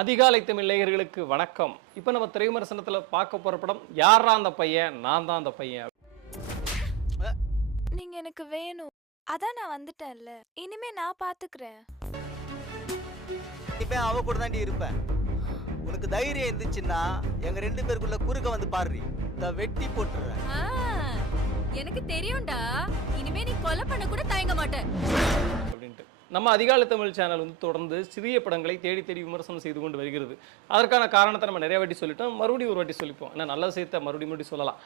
அதிகாலை தமிழ் நேயர்களுக்கு வணக்கம். இப்போ நம்ம திரைவிமர்சனத்துல பார்க்க போற படம் யாரா அந்த பையன், நான் தான் அந்த பையன். நீங்க எனக்கு வேணும். அதான் நான் வந்துட்டேன்ல. இனிமே நான் பாத்துக்கிறேன். இப்ப அவ கூட தாண்டி இருப்பேன். உனக்கு தைரியம் இருந்துச்சுன்னா எங்க 2 பேருக்குள்ள குறுக்க வந்து பாருடி. வெட்டி போட்டுறேன். எனக்கு தெரியும்டா. இனிமே நீ கொலை பண்ண கூட தயங்க மாட்ட. அப்படின்ட்டு நம்ம அதிகாலை தமிழ் சேனல் வந்து தொடர்ந்து சிறிய படங்களை தேடி தேடி விமர்சனம் செய்து கொண்டு வருகிறது. அதற்கான காரணத்தை நம்ம நிறைய வாட்டி சொல்லிட்டோம், மறுபடியும் ஒரு வாட்டி சொல்லிப்போம். ஏன்னா நல்ல விஷயத்தை மறுபடியும் சொல்லலாம்.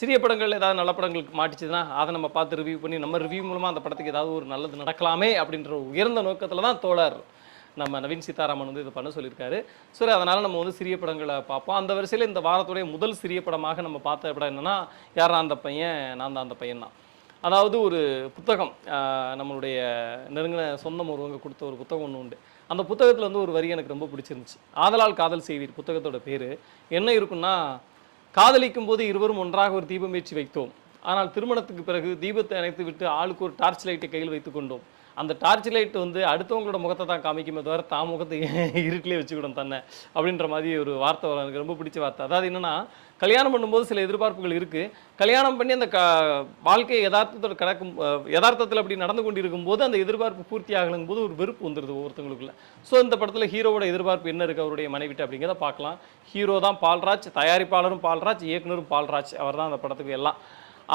சிறிய படங்கள் ஏதாவது நல்ல படங்களுக்கு மாட்டிச்சுன்னா அதை நம்ம பார்த்து ரிவ்யூ பண்ணி நம்ம ரிவ்யூ மூலமாக அந்த படத்துக்கு ஏதாவது ஒரு நல்லது நடக்கலாமே அப்படின்ற உயர்ந்த நோக்கத்தில் தான் தோழர் நம்ம நவீன் சீதாராமன் வந்து இது பண்ண சொல்லியிருக்காரு. சரி, அதனால் நம்ம வந்து சிறிய படங்களை பார்ப்போம். அந்த வரிசையில் இந்த வாரத்துடைய முதல் சிறிய படமாக நம்ம பார்த்த படம் என்னென்னா யாரா அந்த பையன், நான் தான் அந்த பையன் தான். அதாவது ஒரு புத்தகம், நம்மளுடைய நெருங்கின சொந்தம் ஒருவங்க கொடுத்த ஒரு புத்தகம் ஒன்று உண்டு. அந்த புத்தகத்தில் வந்து ஒரு வரி எனக்கு ரொம்ப பிடிச்சிருந்துச்சு. ஆதலால் காதல் செய்வீர் புத்தகத்தோட பேர் என்ன இருக்குன்னா, காதலிக்கும் போது இருவரும் ஒன்றாக ஒரு தீபம் ஏற்றி வைத்தோம். ஆனால் திருமணத்துக்கு பிறகு தீபத்தை அணைத்து விட்டு ஆளுக்கு ஒரு டார்ச் லைட்டை கையில் வைத்து கொண்டோம். அந்த டார்ச் லைட் வந்து அடுத்தவங்களோட முகத்தை தான் காமிக்குமே தவிர தான் முகத்தை இருட்டிலே வச்சுக்கிடும் தன்னை அப்படின்ற மாதிரி ஒரு வார்த்தை வரும். எனக்கு ரொம்ப பிடிச்ச வார்த்தை. அதாவது என்னென்னா, கல்யாணம் பண்ணும்போது சில எதிர்பார்ப்புகள் இருக்குது. கல்யாணம் பண்ணி அந்த வாழ்க்கையை யதார்த்தத்தில் அப்படி நடந்து கொண்டு இருக்கும்போது அந்த எதிர்பார்ப்பு பூர்த்தி ஆகலும் போது ஒரு வெறுப்பு வந்துடுது ஒவ்வொருத்தவங்களுக்குள்ள. ஸோ இந்த படத்தில் ஹீரோவோட எதிர்பார்ப்பு என்ன இருக்குது அவருடைய மனைவிட்டு அப்படிங்கிறத பார்க்கலாம். ஹீரோ தான் பால்ராஜ், தயாரிப்பாளரும் பால்ராஜ், இயக்குனரும் பால்ராஜ். அவர் தான் அந்த படத்துக்கு எல்லாம்.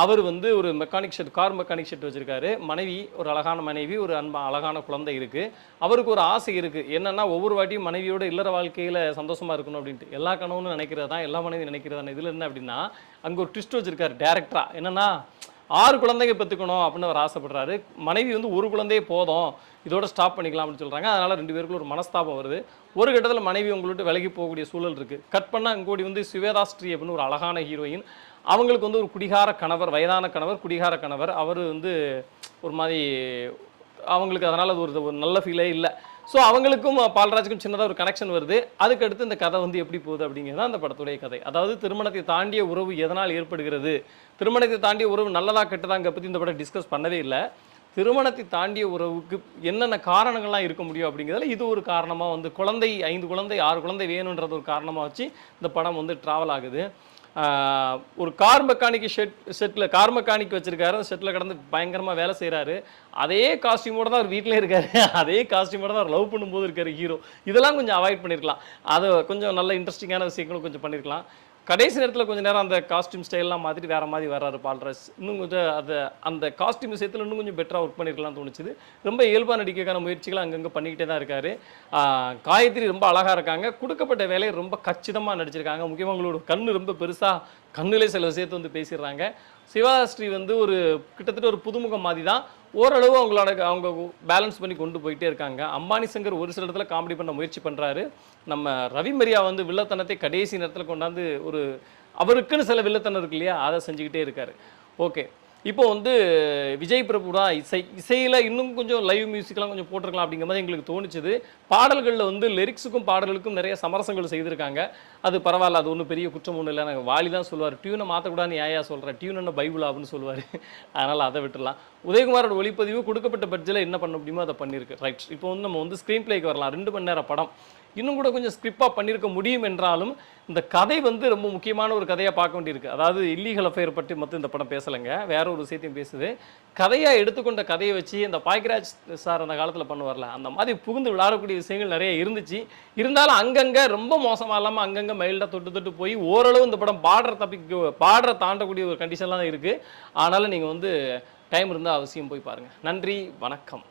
அவர் வந்து ஒரு mechanic shed, car mechanic shed வச்சுருக்காரு. மனைவி ஒரு அழகான மனைவி, ஒரு அழகான குழந்தை இருக்குது. அவருக்கு ஒரு ஆசை இருக்குது. என்னென்னா, ஒவ்வொரு வாட்டியும் மனைவியோட இல்லற வாழ்க்கையில் சந்தோஷமாக இருக்கணும் அப்படின்ட்டு எல்லா கணவனும் நினைக்கிறது தான், எல்லா மனைவி நினைக்கிறதான. இதில் என்ன அப்படின்னா, அங்கே ஒரு ட்விஸ்ட் வச்சுருக்காரு டேரக்டராக. என்னென்னா, 6 குழந்தைங்க பெற்றுக்கணும் அப்படின்னு அவர் ஆசைப்படுறாரு. மனைவி வந்து ஒரு குழந்தையே போதும், இதோட ஸ்டாப் பண்ணிக்கலாம் அப்படின்னு சொல்கிறாங்க. அதனால் 2 பேருக்குள்ள ஒரு மனஸ்தாபம் வருது. ஒரு கட்டத்தில் மனைவி உங்கள்கிட்ட விலகி போகக்கூடிய சூழல் இருக்குது. கட் பண்ணால் இங்கோடி வந்து சுவேதாஸ்ரீ அப்படின்னு ஒரு அழகான ஹீரோயின். அவங்களுக்கு வந்து ஒரு குடிகார கணவர், வயதான கணவர், குடிகார கணவர். அவர் வந்து ஒரு மாதிரி அவங்களுக்கு அதனால் அது ஒரு நல்ல ஃபீலே இல்லை. ஸோ அவங்களுக்கும் பால்ராஜுக்கும் சின்னதாக ஒரு கனெக்ஷன் வருது. அதுக்கடுத்து இந்த கதை வந்து எப்படி போகுது அப்படிங்கிறது தான் அந்த படத்துடைய கதை. அதாவது திருமணத்தை தாண்டிய உறவு எதனால் ஏற்படுகிறது, திருமணத்தை தாண்டிய உறவு நல்லதா கெட்டதாங்க பற்றி இந்த படம் டிஸ்கஸ் பண்ணவே இல்லை. திருமணத்தை தாண்டிய உறவுக்கு என்னென்ன காரணங்கள்லாம் இருக்க முடியும் அப்படிங்கிறதுல இது ஒரு காரணமாக வந்து 5 குழந்தை 6 குழந்தை வேணுன்றது ஒரு காரணமாக வச்சு இந்த படம் வந்து ட்ராவல் ஆகுது. ஒரு car mechanic settle car mechanic வச்சுருக்காரு. அந்த செட்டில் கடந்து பயங்கரமாக வேலை செய்கிறாரு. அதே காஸ்டியூமோட தான் அவர் வீட்டிலே இருக்காரு. அதே காஸ்டியூமோட தான் அவர் லவ் பண்ணும்போது இருக்கார் ஹீரோ. இதெல்லாம் கொஞ்சம் அவாய்ட் பண்ணியிருக்கலாம். அதை கொஞ்சம் நல்ல இன்ட்ரெஸ்டிங்கான விஷயங்களும் கொஞ்சம் பண்ணியிருக்கலாம். கடைசி நேரத்தில் கொஞ்சம் நேரம் அந்த காஸ்டியூம் ஸ்டைல்லாம் மாற்றிட்டு வேறு மாதிரி வர்றாரு பால்ராஜ். இன்னும் கொஞ்சம் அந்த காஸ்டியூம் விஷயத்தில் இன்னும் கொஞ்சம் பெட்டராக ஒர்க் பண்ணியிருக்கலாம்னு தோணுச்சுது. ரொம்ப இயல்பாக நடிக்கிறதுக்கான முயற்சிகளை அங்கங்கே பண்ணிக்கிட்டே தான் இருக்கார். காயத்ரி ரொம்ப அழகாக இருக்காங்க. கொடுக்கப்பட்ட வேலையை ரொம்ப கச்சிதமாக நடிச்சிருக்காங்க. முக்கியமாக அவங்களோட கண்ணு ரொம்ப பெருசாக, கண்ணுலே சில விஷயத்தை வந்து பேசிடுறாங்க. சிவாஸ்ரீ வந்து ஒரு கிட்டத்தட்ட ஒரு புதுமுகம் மாதிரி தான். ஓரளவு அவங்க பேலன்ஸ் பண்ணி கொண்டு போயிட்டே இருக்காங்க. அம்பானி சங்கர் ஒரு சில இடத்துல காமெடி பண்ண முயற்சி பண்ணுறாரு. நம்ம ரவி மரியா வந்து வில்லத்தனத்தை கடைசி நேரத்தில் கொண்டாந்து ஒரு அவருக்குன்னு சில வில்லத்தனம் இருக்கு இல்லையா, அதை செஞ்சுக்கிட்டே இருக்காரு. ஓகே, இப்போ வந்து விஜய் பிரபு தான் இசையில் இன்னும் கொஞ்சம் லைவ் மியூசிக்லாம் கொஞ்சம் போட்டிருக்கலாம் அப்படிங்கிற மாதிரி எங்களுக்கு தோணுச்சுது. பாடல்களில் வந்து லிரிக்ஸுக்கும் பாடல்களுக்கும் நிறைய சமரசங்கள் செய்திருக்காங்க. அது பரவாயில்ல, அது ஒன்றும் பெரிய குற்றம் ஒன்றும் இல்லை. நாங்கள் வாலி தான் சொல்லுவார், டியூனை மாற்றக்கூடாதுன்னு ஏயா சொல்கிறேன், டியூன் என்ன பைபிளா அப்படின்னு சொல்லுவார். அதனால் அதை விட்டுடலாம். உதயகுமாரோட ஒளிப்பதிவு கொடுக்கப்பட்ட பட்ஜெட்டில் என்ன பண்ண முடியுமோ அதை பண்ணியிருக்கு. ரைட், இப்போ வந்து நம்ம வந்து ஸ்க்ரீன் பிளேக்கு வரலாம். 2 மணி நேரம் படம். இன்னும் கூட கொஞ்சம் ஸ்கிரிப்டாக பண்ணியிருக்க முடியும் என்றாலும் இந்த கதை வந்து ரொம்ப முக்கியமான ஒரு கதையாக பார்க்க வேண்டியிருக்கு. அதாவது இல்லீகல் அஃபேர் பற்றி மட்டும் இந்த படம் பேசலைங்க, வேற ஒரு விஷயத்தையும் பேசுது. கதையாக எடுத்துக்கொண்ட கதையை வச்சு இந்த பாக்கியராஜ் சார் அந்த காலத்தில் பண்ணுவார்ல, அந்த மாதிரி புகுந்து விளையாடக்கூடிய விஷயங்கள் நிறைய இருந்துச்சு. இருந்தாலும் அங்கங்கே ரொம்ப மோசமாக இல்லாமல் அங்கங்கே மைல்டாக தொட்டு போய் ஓரளவு இந்த படம் பார்டரை தாண்டக்கூடிய ஒரு கண்டிஷன்லாம் தான் இருக்குது. ஆனாலும் நீங்கள் வந்து டைம் இருந்தால் அவசியம் போய் பாருங்கள். நன்றி, வணக்கம்.